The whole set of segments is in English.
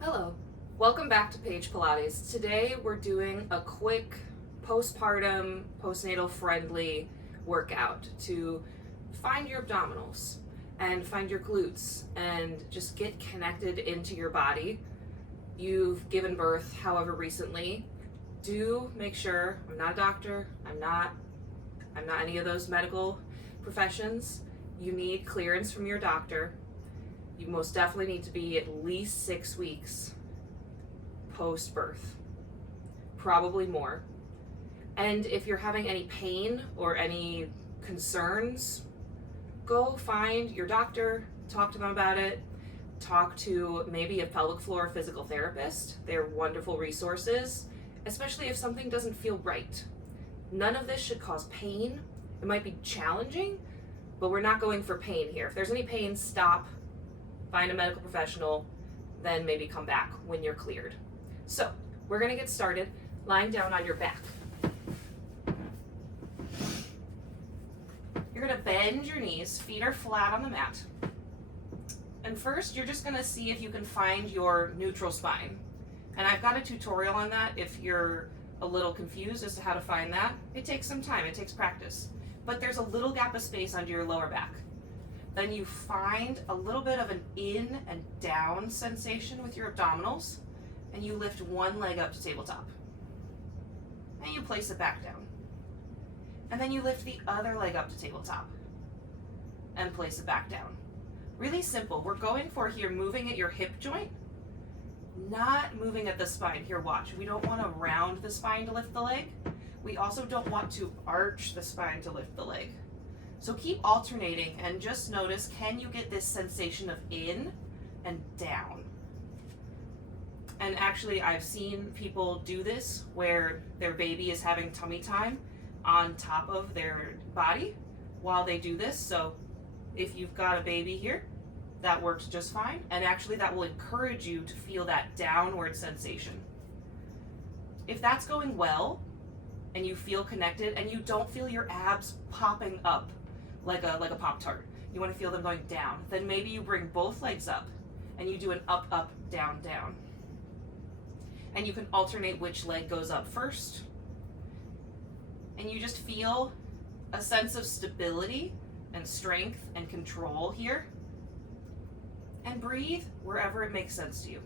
Hello, welcome back to Page Pilates. Today we're doing a quick postnatal friendly workout to find your abdominals and find your glutes and just get connected into your body. You've given birth however recently. Do make sure, I'm not a doctor, I'm not any of those medical professions. You need clearance from your doctor. You most definitely need to be at least 6 weeks post-birth, probably more. And if you're having any pain or any concerns, go find your doctor, talk to them about it, talk to maybe a pelvic floor physical therapist. They're wonderful resources, especially if something doesn't feel right. None of this should cause pain. It might be challenging, but we're not going for pain here. If there's any pain, stop. Find a medical professional, then maybe come back when you're cleared. So we're gonna get started lying down on your back. You're gonna bend your knees, feet are flat on the mat. And first, you're just gonna see if you can find your neutral spine. And I've got a tutorial on that if you're a little confused as to how to find that. It takes some time, it takes practice. But there's a little gap of space under your lower back. Then you find a little bit of an in and down sensation with your abdominals, and you lift one leg up to tabletop. And you place it back down. And then you lift the other leg up to tabletop and place it back down. Really simple. We're going for here moving at your hip joint, not moving at the spine. Here, watch. We don't want to round the spine to lift the leg. We also don't want to arch the spine to lift the leg. So keep alternating and just notice, can you get this sensation of in and down? And actually, I've seen people do this where their baby is having tummy time on top of their body while they do this. So if you've got a baby here, that works just fine. And actually, that will encourage you to feel that downward sensation. If that's going well and you feel connected and you don't feel your abs popping up like a Pop-Tart, you want to feel them going down, then maybe you bring both legs up and you do an up, up, down, down. And you can alternate which leg goes up first. And you just feel a sense of stability and strength and control here. And breathe wherever it makes sense to you.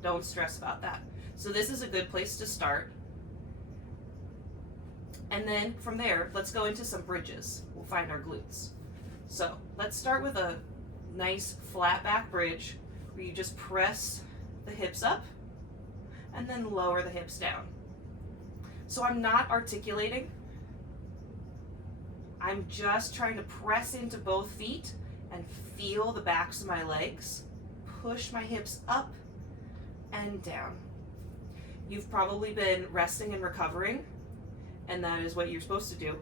Don't stress about that. So this is a good place to start. And then from there, let's go into some bridges. We'll find our glutes. So let's start with a nice flat back bridge where you just press the hips up and then lower the hips down. So I'm not articulating. I'm just trying to press into both feet and feel the backs of my legs, push my hips up and down. You've probably been resting and recovering, and that is what you're supposed to do.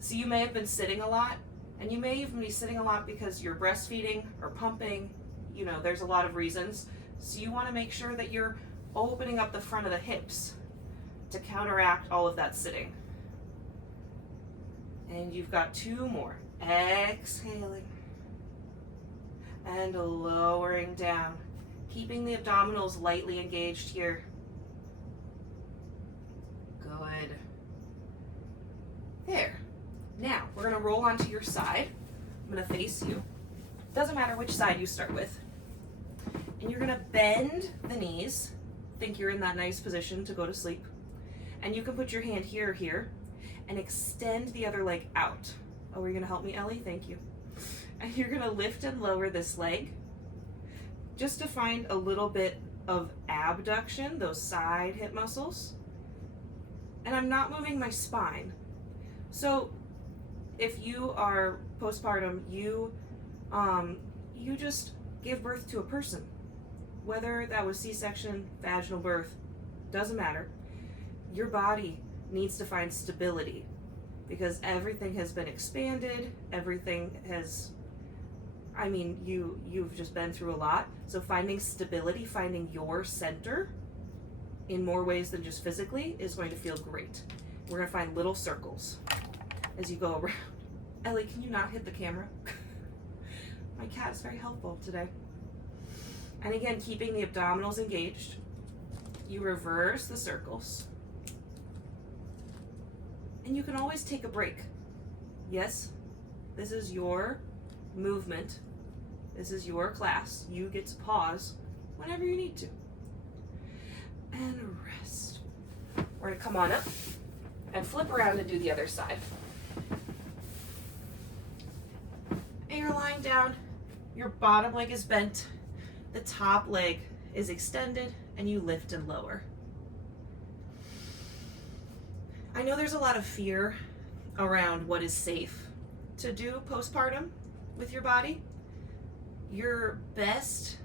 So you may have been sitting a lot, and you may even be sitting a lot because you're breastfeeding or pumping. You know, there's a lot of reasons. So you want to make sure that you're opening up the front of the hips to counteract all of that sitting. And you've got 2 more. Exhaling and lowering down, keeping the abdominals lightly engaged here. Good. There. Now, we're going to roll onto your side. I'm going to face you. Doesn't matter which side you start with. And you're going to bend the knees. Think you're in that nice position to go to sleep. And you can put your hand here or here and extend the other leg out. Oh, are you going to help me, Ellie? Thank you. And you're going to lift and lower this leg just to find a little bit of abduction, those side hip muscles. And I'm not moving my spine. So if you are postpartum, you just gave birth to a person. Whether that was C-section, vaginal birth, doesn't matter. Your body needs to find stability because everything has been expanded, everything has, you've just been through a lot. So finding stability, finding your center in more ways than just physically is going to feel great. We're going to find little circles as you go around. Ellie, can you not hit the camera? My cat is very helpful today. And again, keeping the abdominals engaged. You reverse the circles. And you can always take a break. Yes, this is your movement. This is your class. You get to pause whenever you need to. And rest. We're gonna come on up and flip around and do the other side. And you're lying down, your bottom leg is bent, the top leg is extended, and you lift and lower. I know there's a lot of fear around what is safe to do postpartum with your body. Your best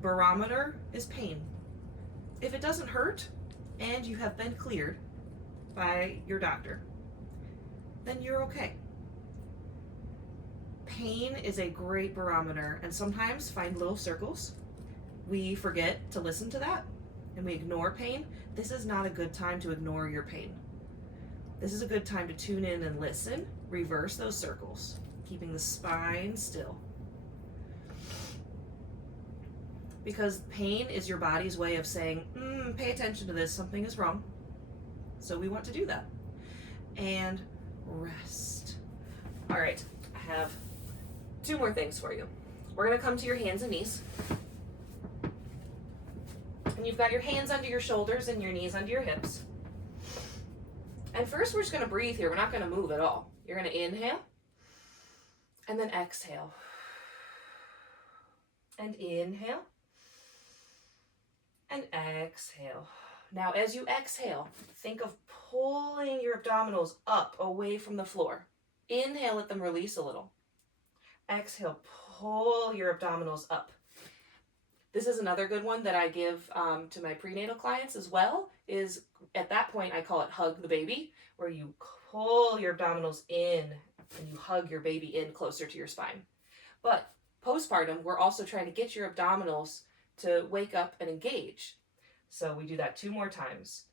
barometer is pain. If it doesn't hurt and you have been cleared by your doctor, then you're okay. Pain is a great barometer, and sometimes find little circles. We forget to listen to that and we ignore pain. This is not a good time to ignore your pain. This is a good time to tune in and listen. Reverse those circles, keeping the spine still. Because pain is your body's way of saying, pay attention to this, something is wrong. So we want to do that. And rest. All right, I have 2 more things for you. We're gonna come to your hands and knees. And you've got your hands under your shoulders and your knees under your hips. And first we're just gonna breathe here. We're not gonna move at all. You're gonna inhale and then exhale. And inhale and exhale. Now as you exhale, think of pulling your abdominals up away from the floor. Inhale, let them release a little. Exhale, pull your abdominals up. This is another good one that I give to my prenatal clients as well, is at that point I call it hug the baby, where you pull your abdominals in and you hug your baby in closer to your spine. But postpartum, we're also trying to get your abdominals to wake up and engage. So we do that 2 more times.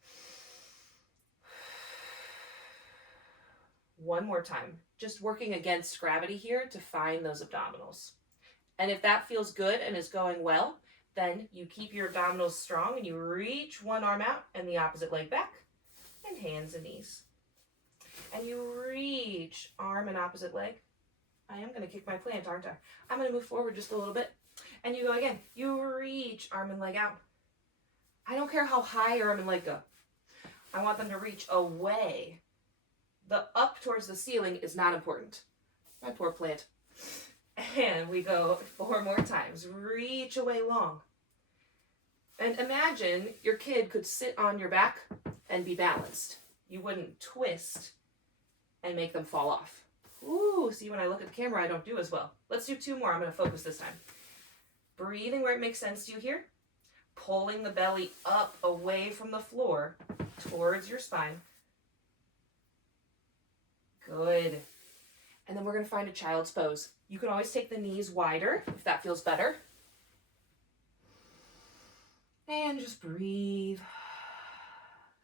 1 more time. Just working against gravity here to find those abdominals. And if that feels good and is going well, then you keep your abdominals strong and you reach one arm out and the opposite leg back, and hands and knees. And you reach arm and opposite leg. I am going to kick my plant, aren't I? I'm going to move forward just a little bit. And you go again. You reach arm and leg out. I don't care how high your arm and leg go. I want them to reach away. The up towards the ceiling is not important. My poor plant. And we go 4 more times. Reach away long. And imagine your kid could sit on your back and be balanced. You wouldn't twist and make them fall off. Ooh, see, when I look at the camera, I don't do as well. Let's do 2 more. I'm going to focus this time. Breathing where it makes sense to you here. Pulling the belly up away from the floor towards your spine. Good. And then we're going to find a child's pose. You can always take the knees wider if that feels better. And just breathe.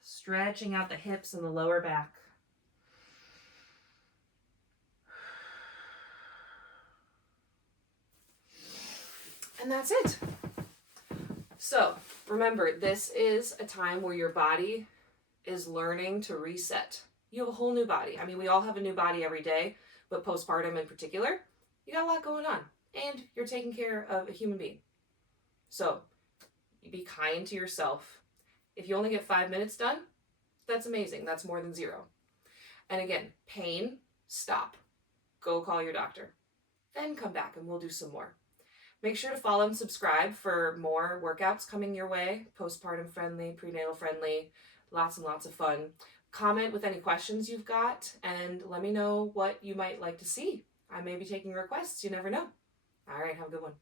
Stretching out the hips and the lower back. And that's it. So remember, this is a time where your body is learning to reset. You have a whole new body. I mean, we all have a new body every day, but postpartum in particular, you got a lot going on, and you're taking care of a human being. So be kind to yourself. If you only get 5 minutes done, that's amazing. That's more than 0. And again, pain, stop. Go call your doctor. Then come back and we'll do some more. Make sure to follow and subscribe for more workouts coming your way. Postpartum friendly, prenatal friendly, lots and lots of fun. Comment with any questions you've got and let me know what you might like to see. I may be taking requests. You never know. All right, have a good one.